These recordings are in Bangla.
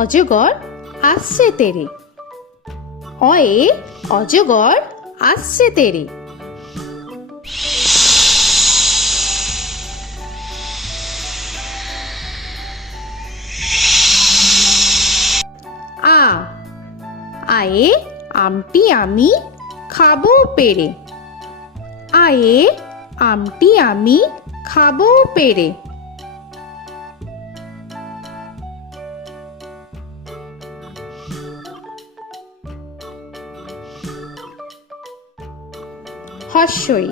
অজগর আসছে তেরে। অয়ে অজগর আসছে তেরে। আ আয়ে আমটি আমি খাবো পেরে। আয়ে আমটি আমি খাবো পেরে। হর্ষই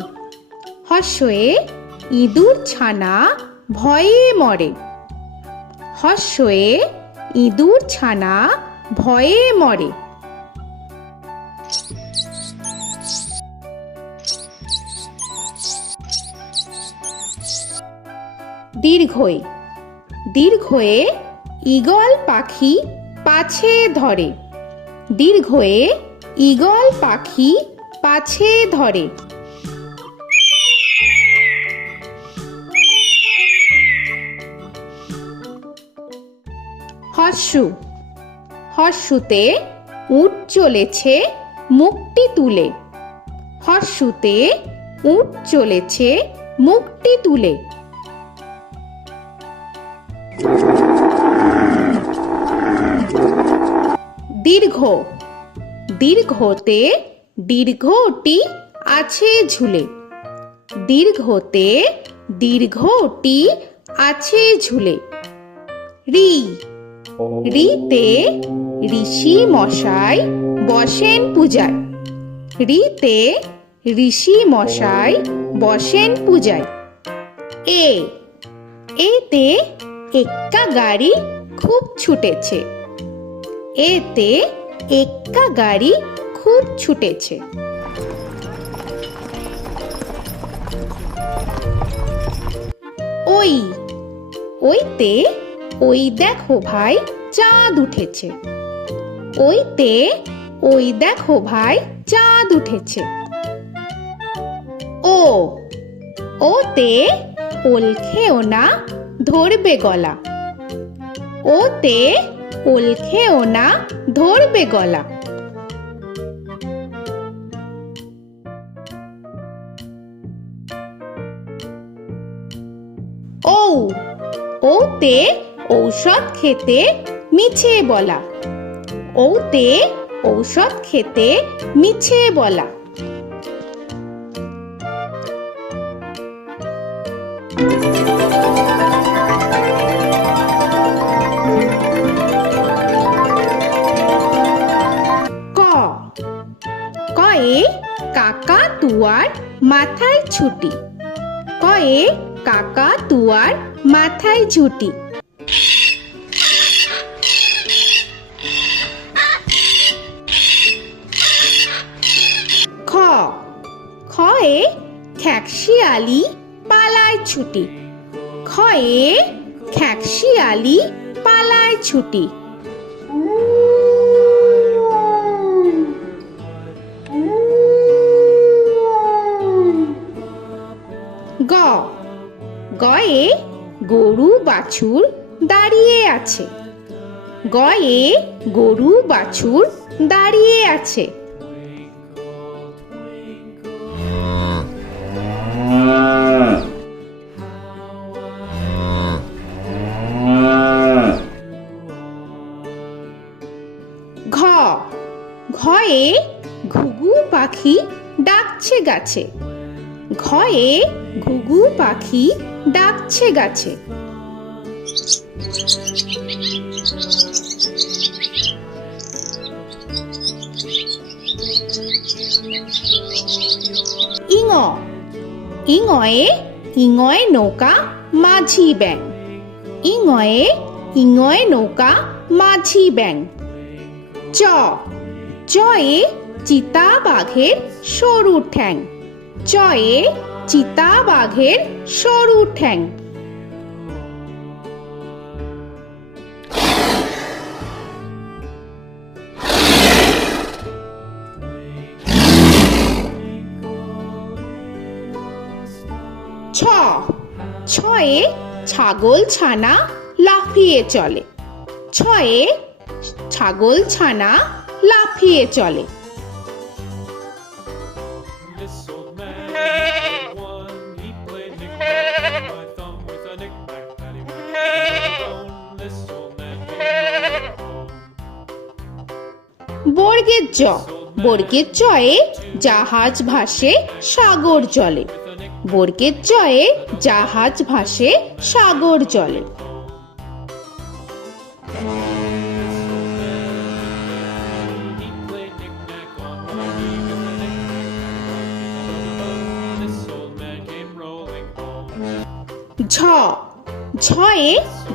হর্ষয়ে ইঁদুর ছানা ভয়ে মরে। হর্ষয়ে ইঁদুর ছানা ভয়ে মরে। দীর্ঘই দীর্ঘয়ে ঈগল পাখি পাছে ধরে। দীর্ঘয়ে ঈগল পাখি পাছে ধরে। হর্ষু হর্ষুতে উট চলেছে মুখটি তুলে। হর্ষুতে উট চলেছে মুখটি তুলে। দীর্ঘ দীর্ঘতে দীর্ঘটি আছে ঝুলে। দীর্ঘতে দীর্ঘটি আছে ঝুলে। রি রিতে ঋষি মশাই বসেন পূজায়। রিতে ঋষি মশাই বসেন পূজায়। এ এতে এক্কা গাড়ি খুব ছুটেছে। এতে এক্কা গাড়ি খুব ছুটেছে। ওই ওইতে ওই দেখো ভাই চাঁদ উঠেছে। ওইতে ওই দেখো ভাই চাঁদ উঠেছে। ও ওতে ওল খেও না ধরবে গলা। ওতে ওল খেও না ধরবে গলা। ঔ ওতে ঔষধ খেতে মিছে বলা। ওতে ঔষধ খেতে মিছে বলা। ক কয়ে কাকা তুয়ার মাথায় ছুটি। কয়ে কাকা তুয়ার মাথায় ঝুটি। খ খয়ে খ্যাকশিয়ালি পালায় ছুটি। খয়ে খ্যাকশিয়ালি পালায় ছুটি। গ গয়ে গরু বাছুর দাঁড়িয়ে আছে। গয়ে গরু বাছুর দাঁড়িয়ে আছে। ঘ ঘয়ে ঘুঘু পাখি ডাকছে গাছে। ঘয়ে ঘুঘু পাখি ডাকছে গাছে। ইঙ ইঙয়ে ইঙয়ে নৌকা মাঝি ব্যাং। ইঙয়ে ইঙয়ে নৌকা মাঝি ব্যাং। চ চয়ে চিতা বাঘের সরু ঠ্যাং। চয়ে চিতা বাঘের সরু ঠ্যাং। ছ ছয়ে ছাগল ছানা লাফিয়ে চলে। ছয়ে ছাগল ছানা লাফিয়ে চলে। This old man had one. He played knick-knack on my thumb with a knick-knack, paddywhack, bone. This old man came rolling home. বর্গের জ, বর্গের জয়ে জাহাজ ভাসে সাগর জলে। বর্গের জয়ে জাহাজ ভাসে সাগর জলে। He played knick-knack on my knee with a knick-knack, this old man came rolling home. ঝ, ঝয়ে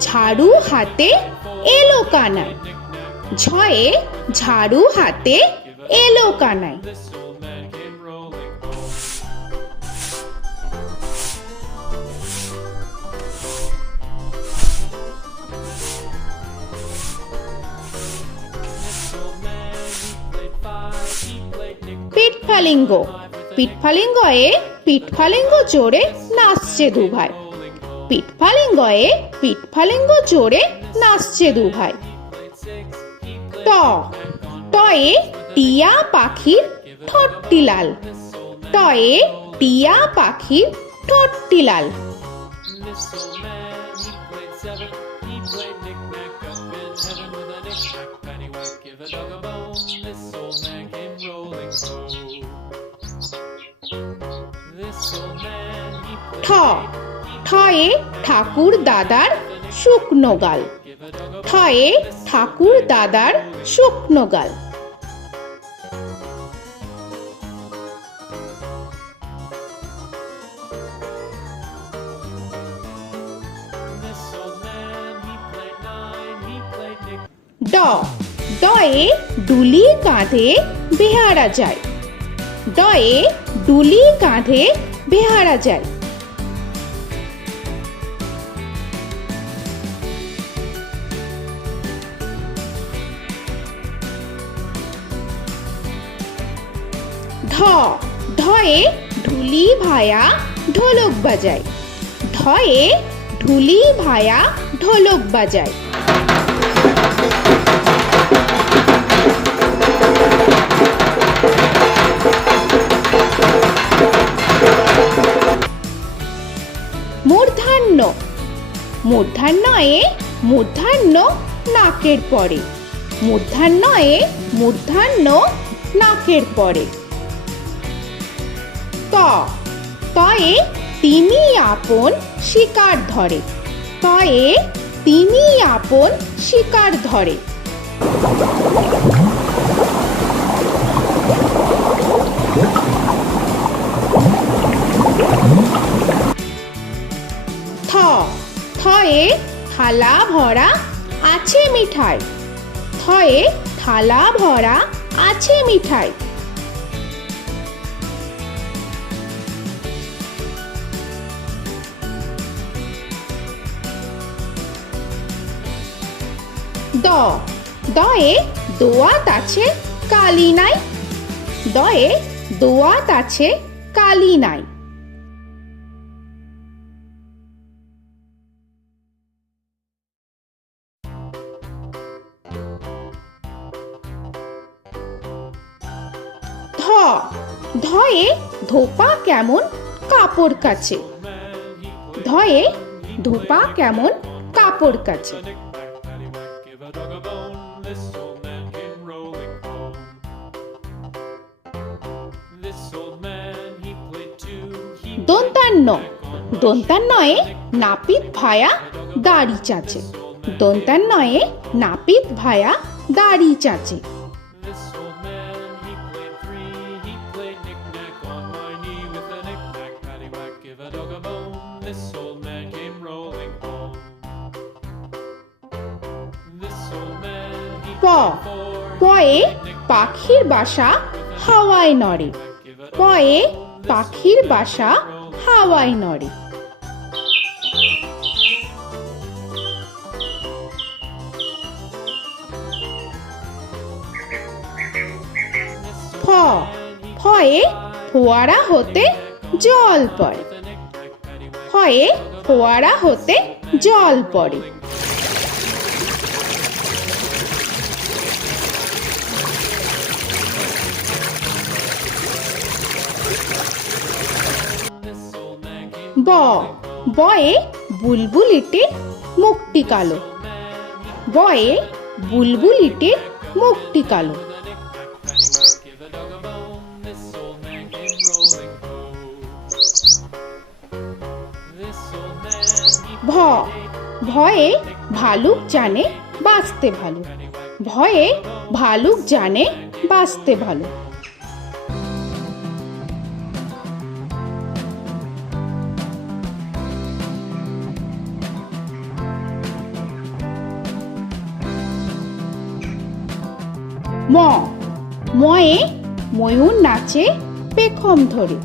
ঝাড়ু হাতে এলো কানাই। ঝয়ে ঝাড়ু হাতে এলো Kanai. This old man came rolling home. This old man, he played five. He played knick-knack. পিঠফালিঙ্গ, পিঠফালিঙ্গয়ে পিঠফালিঙ্গ জোরে নাচছে দুভাই। পিঠফালিঙ্গয়ে পিঠফালিঙ্গ জোরে নাচছে দুভাই। ট, টয়ে টিয়া পাখির ঠোঁটটি লাল। টয়ে টিয়া পাখির ঠোঁটটি লাল। This old man, he played seven. He played knick-knack up in heaven with a knick-knack, paddywhack, give a dog a bone. This old man came rolling home. This old man, he ঠ, played ঠয়ে ঠাকুর দাদার শুকনো গাল। give a dog a ঠয়ে ঠাকুর দাদার শুকনো গাল। This old man, he played nine. He played knick. ড, ডয়ে ডুলি কাঁধে বেহারা যায়। ডয়ে ডুলি কাঁধে বেহারা যায়। ঢ, ঢয়ে ঢুলি ভায়া ঢোলক বাজায়। ঢয়ে ঢুলি ভায়া ঢোলক বাজায়। মূর্ধান্য, মূর্ধান্যয়ে মূর্ধান্য নাকের পরে। মূর্ধান্যয়ে মূর্ধান্য নাকের পরে। ত, তয়ে তিনি আপন শিকার ধরে। তয়ে তিনি আপন শিকার ধরে। থ, থয়ে থালা ভরা আছে মিঠাই। থয়ে থালা ভরা আছে মিঠাই। দ, দয়ে দোয়াত আছে কালি নাই। দয়ে দোয়াত আছে কালি নাই। ধ, ধয়ে ধোপা কেমন কাপড় কাচে। ধয়ে ধোপা কেমন কাপড় কাচে। Knick-knack, paddywhack, give a dog a bone. This old man came rolling home. This old man, he played two. He দন্তান্ন, দন্তান্নয়ে নাপিত ভায়া দাড়ি চাচে। দন্তান্নয়ে নাপিত ভায়া দাড়ি চাচে। This old man, he played three. He played knick-knack on my knee with a knick-knack, paddywhack, give a dog a bone. This old man came rolling home. This old man, he প, played four. পয়ে পাখির বাসা হাওয়ায় নড়ে। পয়ে পাখির বাসা হাওয়ায় নড়ে। ফ, ফয়ে ফোয়ারা হতে জল পড়ে। ফয়ে ফোয়ারা হতে জল পড়ে। ব বয়ে বুলবুলিটির মুখটি কালো। বয়ে বুলবুলিটির মুখটি কালো। Give a dog a bone, this old man came rolling home. This old man, he ভ ভয়ে ভালুক জানে বাঁচতে ভালো। ভয়ে ভালুক জানে বাঁচতে ভালো। ম ময়ে ময়ূর নাচে পেখম ধরে।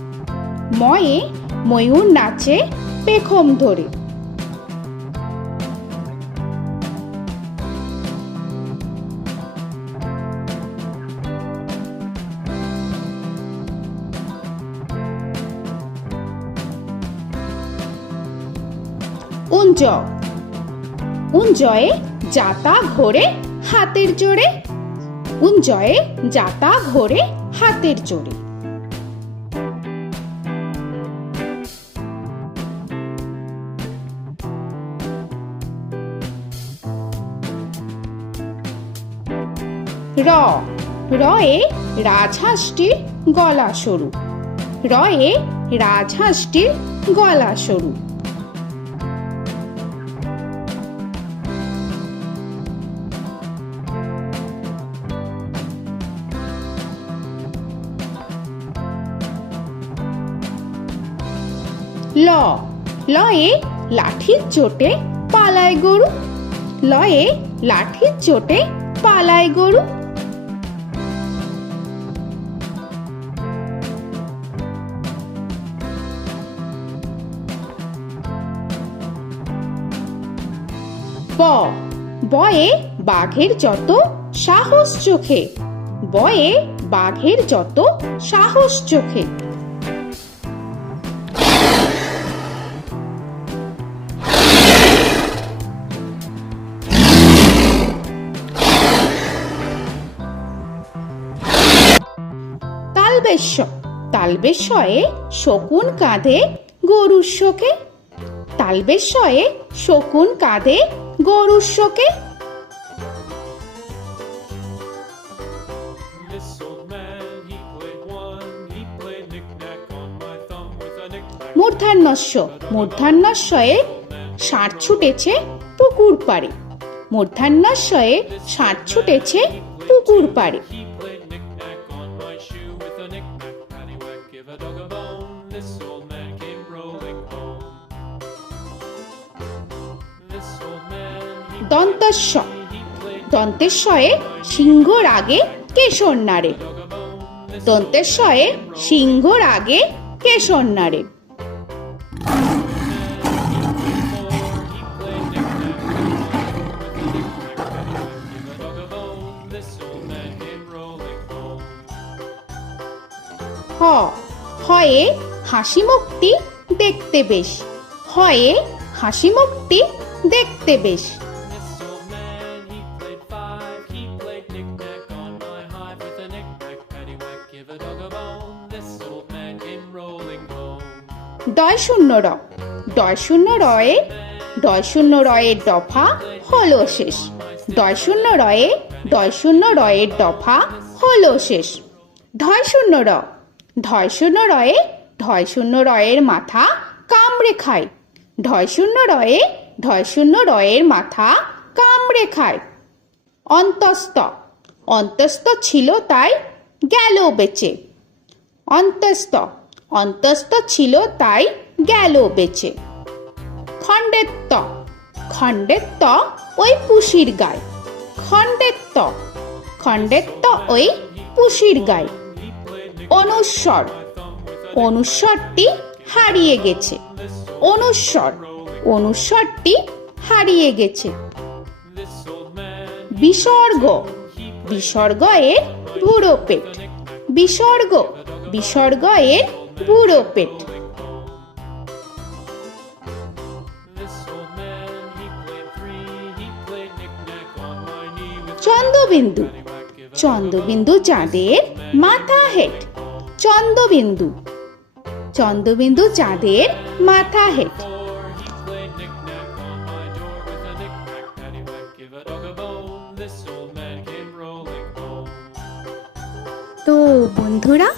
ময়ে ময়ূর নাচে পেখম ধরে। উঞ্জ উঞ্জয়ে যাতা ঘোরে হাতের জোরে। উঞ্জয়ে যাতা ঘোরে হাতের জোরে। র রয়ে রাজহাঁসটির গলা সরু। রয়ে রাজহাঁসটির গলা সরু। ল লয়ে লাঠির চোটে পালায় গরু। লয়ে লাঠির চোটে পালায় গরু। ব বয়ে বাঘের যত সাহস চোখে। বয়ে বাঘের যত সাহস চোখে। তালবেশ্য তালবেশ্যয়ে শকুন কাঁধে গরুর শোকে। তালবেশ্যয়ে শকুন কাঁধে গরুর শোকে। This old man, he played one, he played knick-knack on my thumb with a knick-knack. মূর্ধন্যস্য মূর্ধন্যস্বয়ে ষাঁড় ছুটেছে পুকুর পাড়ে। মূর্ধন্যস্বয়ে ষাঁড় ছুটেছে পুকুর পাড়ে। He played knick-knack on my shoe with a knick-knack, paddywhack, give a dog a bone. This old man came rolling home. This old man, he দন্তস্ব played দন্তেশ্বয়ে সিংহর আগে কেশর নাড়ে। dog a bone. This দন্তেশ্বয়ে সিংহর আগে কেশর নাড়ে। he played knick-knack with a knick-knack, paddywhack, give a dog a bone. This old man came rolling home. হ হয়ে হাসি মুখটি দেখতে বেশ। হয়ে হাসি মুখটি দেখতে বেশ। This old man, he played five, he played knick-knack on my hive with a knick-knack, paddywhack, give a dog a bone. This old man came rolling home. ডয় শূন্য র ডয় শূন্য রয়ে ডয় শূন্য রয়ের দফা হলো শেষ। ডয় শূন্য রয়ে ডয় শূন্য রয়ের দফা হলো শেষ। ঢয় শূন্য র ঢয় শূন্য রয়ে ঢয় শূন্য রয়ের মাথা কামড়ে খায়। ঢয় শূন্য রয়ে ঢয় শূন্য রয়ের মাথা কামড়ে খায়। অন্তস্থ অন্তস্থ ছিল তাই গেল বেঁচে। অন্তস্থ অন্তস্থ ছিল তাই গেল বেঁচে। খণ্ডেত্ব খণ্ডেত্ব ওই পুষির গায়। খণ্ডেত্ব খণ্ডেত্ব ওই পুষির গায়। অনুস্বর অনুস্বরটি হারিয়ে গেছে। অনুস্বর অনুস্বরটি হারিয়ে গেছে। This old man, বিসর্গ বিসর্গ এর বুড়ো পেট। বিসর্গ বিসর্গ এর বুড়ো পেট। this old man, he played three, he played knick-knack on my knee with Chandrabindu paddywhack, give a Chandrabindu চাঁদের মাথা হেট। চন্দ্রবিন্দু চন্দ্রবিন্দু চাঁদের মাথা head. Before he played knick-knack on my door with a knick-knack, paddywhack, give a dog a bone. This old man came rolling home. তো বন্ধুরা,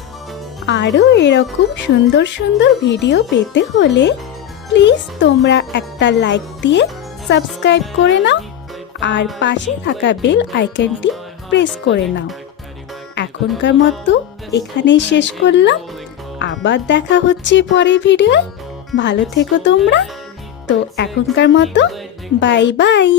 আরও এরকম সুন্দর সুন্দর ভিডিও পেতে হলে প্লিজ তোমরা একটা লাইক দিয়ে সাবস্ক্রাইব করে নাও আর পাশে থাকা বেল আইকনটি প্রেস করে নাও। এখনকার মতো এখানেই শেষ করলাম, আবার দেখা হচ্ছে পরের ভিডিও। ভালো থেকো তোমরা। তো এখনকার মতো বাই বাই।